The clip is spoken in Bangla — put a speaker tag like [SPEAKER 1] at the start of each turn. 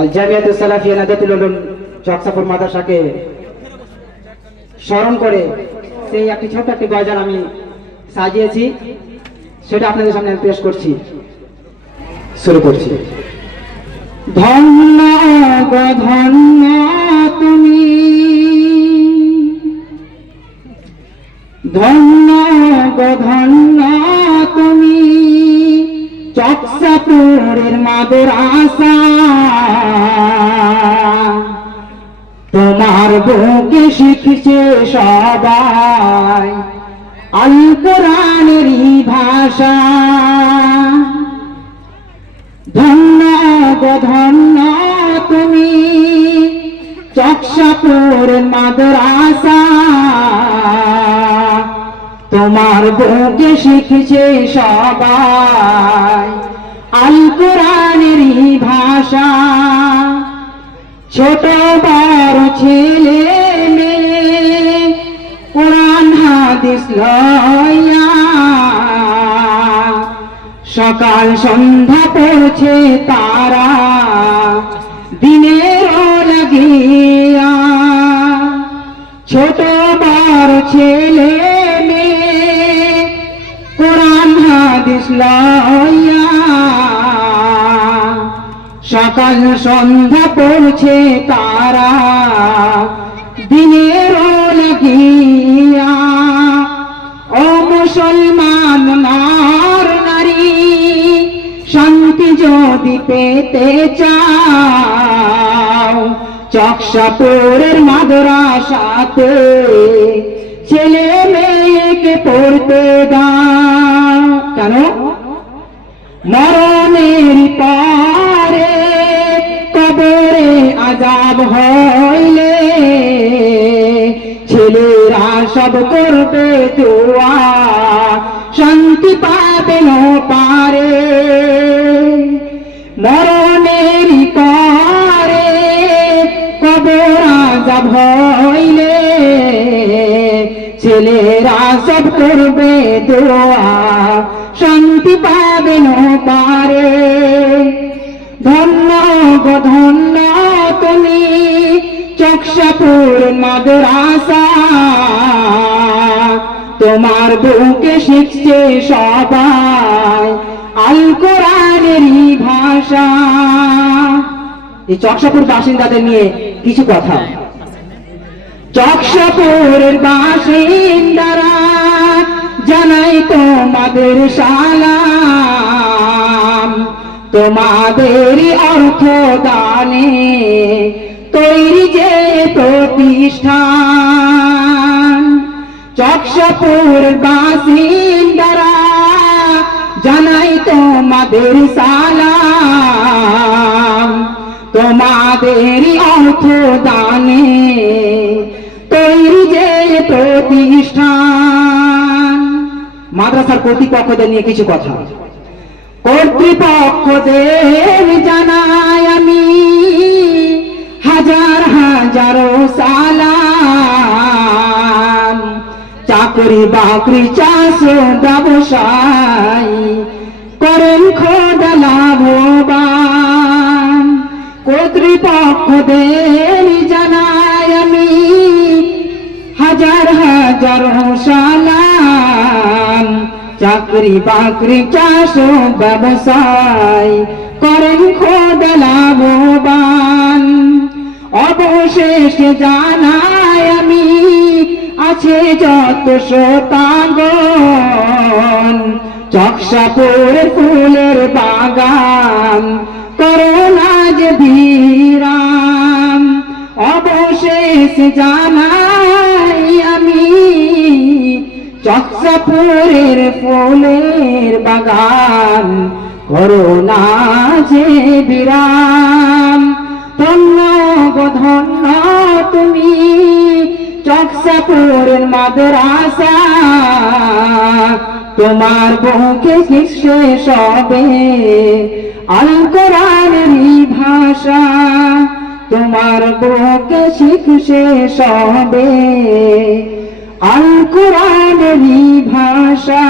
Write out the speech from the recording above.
[SPEAKER 1] আল জামিয়াত সালাফিয়া নাজাতুল উলুম চকসাপুর মাদ্রাসাকে স্মরণ করে সেই একটি ছোট্ট একটি গয়জান আমি সাজিয়েছি। সেটা আপনাদের সামনে পেশ করছি। শুরু করছি। ধন্য ধন্য তুমি। ধন্য ধন্য চকসাপুরের মাদের আশা তোমার বুকে শিখছে সবাই আল কোরআনেরই ভাষা। ধন্য গো, ধন্য তুমি চকসাপুর মাদ্রাসা। তোমার বুকে শিখছে সবাই ভাষা। ছোট বড় ছেলে মেয়ে, কোরআন, হাদিস সকাল সন্ধ্যা পড়ছে তারা, দিনের লাগিয়া। ছোট বড় ছেলে মেয়ে, কোরআন, হাদিস লয়া সকাল সন্ধ্যা পড়ছে তারা, দিনের ও মুসলমান নার নারী, শান্তি যদি পেতে চাও, চকসাপুরের মাদ্রাসাতে ছেলে মেয়েকে পড়তে আজাব হইলে ছেলেরা সব করবে দোয়া। শান্তি পাবেন পারে। মরণের পরে কবর আজাব হইলে ছেলেরা সব করবে দোয়া। শান্তি পাবেন পারে চকসাপুর মাদ্রাসা। তোমার বুকে শিখছে সবাই আল কোরআনেরই ভাষা। এই চকসাপুর বাসিন্দাদের নিয়ে কিছু কথা। চকসাপুরের বাসিন্দারা জানাই তোমাদের সালাম। তোমাদের অর্থ দানে প্রতিষ্ঠান। চকসাপুর বাসিন্দারা জানাই তোমাদের সালাম। তোমাদের অর্থ দানে তৈরি যে প্রতিষ্ঠান। মাদ্রাসার কর্তৃপক্ষদের নিয়ে কিছু কথা। কর্তৃপক্ষদের জানাই আমি হাজার হাজারো সালাম। চাকরি বাকরি চাষ ব্যবসায় করেন খোদা লাভবান। কর্তৃপক্ষদের জানাই আমি হাজার হাজার সালাম। চাকরি বাকরি চাষ ব্যবসায় করেন খোদা লাভবান। অবশেষে জানাই আমি, আছে যত শতাঙ্গন চকসাপুর ফুলের বাগান, করোনা যে বিরাম। অবশেষ জানাই আমি চকসাপুরের ফুলের বাগান, করোনা যে বিরাম। তুমি চকসাপুরের মাদ্রাসা, তোমার বুকে শিক্ষে সবে আল ভাষা, তোমার বুকে শিখছে সবে আল কোরআনেরই ভাষা।